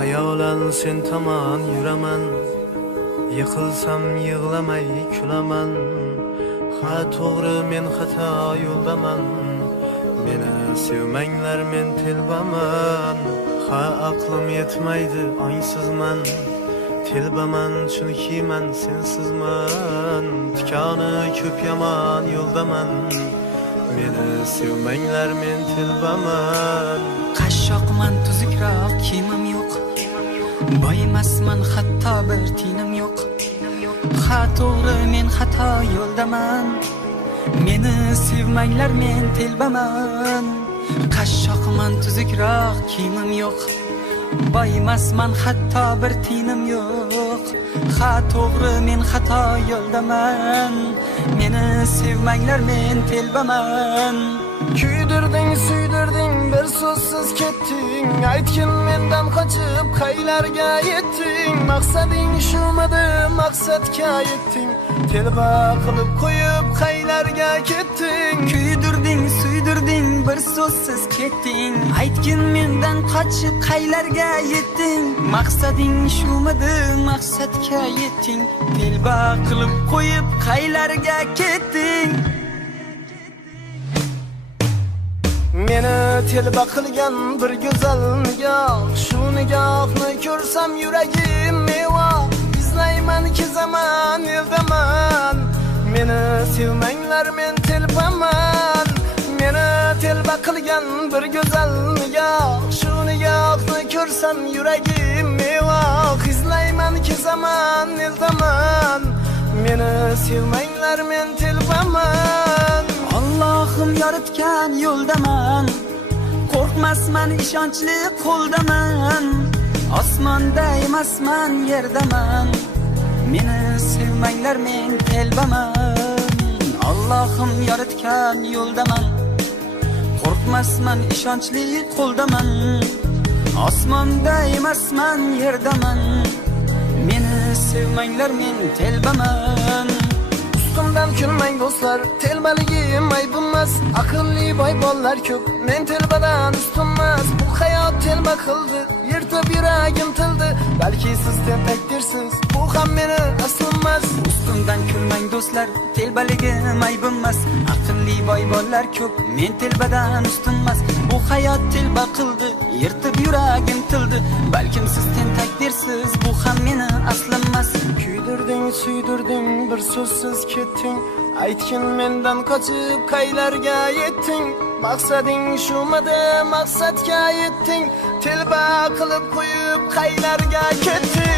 bilan sen tomon yuraman. Yiqilsam yig'lamay kulaman ha to'g'ri men xato yo'ldaman. Meni sevmanglar men telbaman. Ha aqlim yetmaydi ongsizman telbaman chunki man sensizman. Tikoni ko'p yomon yo'ldaman. Meni sevmanglar men telbaman. Qashshoqman tuzukroq kiyimim yo'q boyimasman hatto bir tinim yo'q ha to'g'ri men xato yo'ldaman. Meni sevmanglar men telbaman. Qashshoqman tuzukroq kiyimim yo'q. Boyimasman hatto bir tinim yo'q. Ha to'g'ri men xato yo'ldaman. Meni sevmanglar men telbaman Kuydirding, suydirding, bir so'zsiz ketding Aytgin mendan qochib qaylarga yetding Maqsading shumidi, maqsadga yetding Telba qilib qo'yib qaylarga ketding Kuydirding, suydirding, bir so'zsiz ketding Aytgin mendan qochib qaylarga yetding Maqsading shumidi, maqsadga yetding Telba qilib qo'yib qaylarga ketding Meni telba qilgan bir go'zal nigoh Shu nigohni ko'rsam yuragim meva. Izlayman kezaman, eldaman Meni sevmanglar men telbaman Meni telba qilgan bir go'zal nigoh Shu nigohni ko'rsam yuragim meva. Izlayman kezaman, eldaman Meni sevmanglar men telbaman Allohim yoritgan yo'ldaman Qo'rqmasman, ishonchli qo'ldaman Osmonda emasman, yerdaman Meni sevmanglar men telbaman Allohim yoritgan yo'ldaman Qo'rqmasman, ishonchli qo'ldaman Osmonda emasman, yerdaman Meni sevmanglar men telbaman Ustimdan kulmang do'stlar, telbaligim aybimmas Aqlli boy bollar ko'p, men telbadan ustunmas Bu hayot telba qildi, yirtib yuragim tildi Balki siz tentakdirsiz, bu ham meni aslimmas Ustimdan kulmang do'stlar, telbaligim aybimmas. Aqlli boy bollar ko'p, men telbadan ustunmas. Bu hayot telba qildi, yirtib yuragim tildi. Balkim siz tentakdirsiz, bu ham meni aslimmas. Kuydirding, suydirding, bir so'zsiz ketding Aytgin mendan qochib qaylarga yetding Maqsading shumidi, maqsadga yetding Telba qilib qo'yib qaylarga ketding